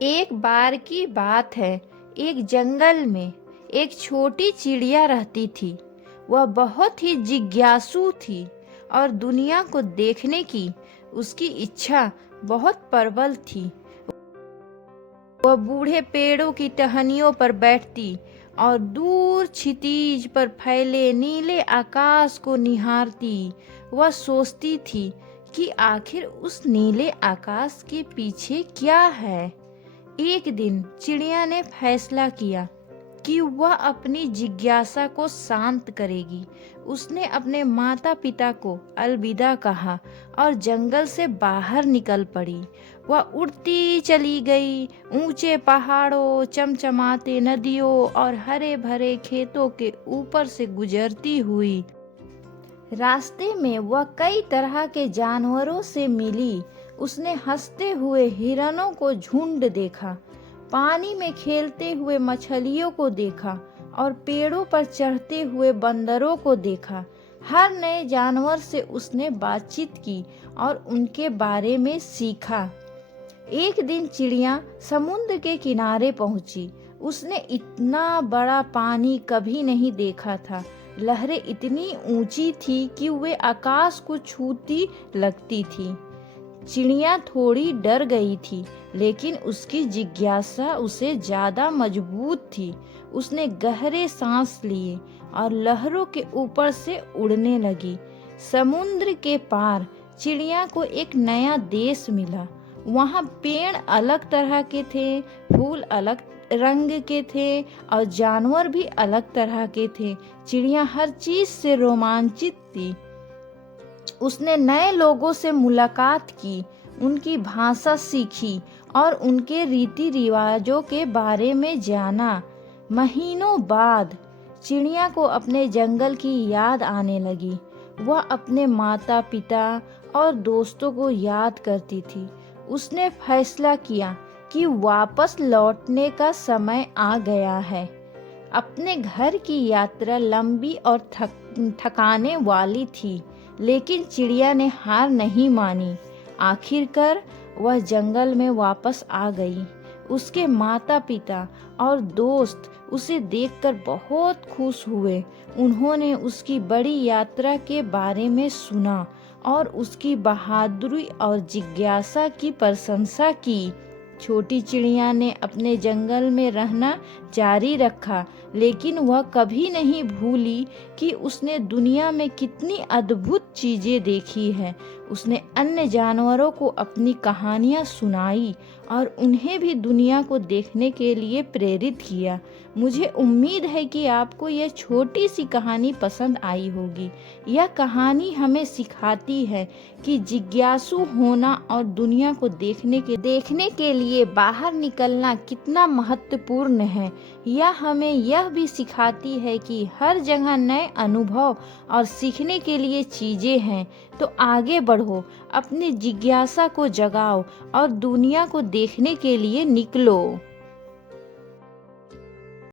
एक बार की बात है, एक जंगल में एक छोटी चिड़िया रहती थी। वह बहुत ही जिज्ञासु थी और दुनिया को देखने की उसकी इच्छा बहुत प्रबल थी। वह बूढ़े पेड़ों की टहनियों पर बैठती और दूर क्षितिज पर फैले नीले आकाश को निहारती। वह सोचती थी कि आखिर उस नीले आकाश के पीछे क्या है। एक दिन चिड़िया ने फैसला किया कि वह अपनी जिज्ञासा को शांत करेगी। उसने अपने माता पिता को अलविदा कहा और जंगल से बाहर निकल पड़ी। वह उड़ती चली गई, ऊंचे पहाड़ों, चमचमाते नदियों और हरे भरे खेतों के ऊपर से गुजरती हुई। रास्ते में वह कई तरह के जानवरों से मिली। उसने हंसते हुए हिरणों को झुंड देखा, पानी में खेलते हुए मछलियों को देखा और पेड़ों पर चढ़ते हुए बंदरों को देखा। हर नए जानवर से उसने बातचीत की और उनके बारे में सीखा। एक दिन चिड़िया समुद्र के किनारे पहुंची। उसने इतना बड़ा पानी कभी नहीं देखा था। लहरें इतनी ऊंची थी कि वे आकाश को छूती लगती थी। चिड़िया थोड़ी डर गई थी, लेकिन उसकी जिज्ञासा उसे ज्यादा मजबूत थी। उसने गहरे सांस लिए और लहरों के ऊपर से उड़ने लगी। समुद्र के पार चिड़िया को एक नया देश मिला। वहाँ पेड़ अलग तरह के थे, फूल अलग रंग के थे और जानवर भी अलग तरह के थे। चिड़िया हर चीज से रोमांचित थी। उसने नए लोगों से मुलाकात की, उनकी भाषा सीखी और उनके रीति रिवाजों के बारे में जाना। महीनों बाद चिड़िया को अपने जंगल की याद आने लगी। वह अपने माता पिता और दोस्तों को याद करती थी। उसने फैसला किया कि वापस लौटने का समय आ गया है। अपने घर की यात्रा लंबी और थकाने वाली थी, लेकिन चिड़िया ने हार नहीं मानी। आखिरकार वह जंगल में वापस आ गई। उसके माता पिता और दोस्त उसे देखकर बहुत खुश हुए। उन्होंने उसकी बड़ी यात्रा के बारे में सुना और उसकी बहादुरी और जिज्ञासा की प्रशंसा की। छोटी चिड़िया ने अपने जंगल में रहना जारी रखा, लेकिन वह कभी नहीं भूली कि उसने दुनिया में कितनी अद्भुत चीजें देखी है। उसने अन्य जानवरों को अपनी कहानियां सुनाई और उन्हें भी दुनिया को देखने के लिए प्रेरित किया। मुझे उम्मीद है कि आपको यह छोटी सी कहानी पसंद आई होगी। यह कहानी हमें सिखाती है कि जिज्ञासु होना और दुनिया को देखने के लिए बाहर निकलना कितना महत्वपूर्ण है। यह हमें यह भी सिखाती है कि हर जगह नए अनुभव और सीखने के लिए चीजें हैं। तो आगे बढ़ो, अपनी जिज्ञासा को जगाओ और दुनिया को देखने के लिए निकलो।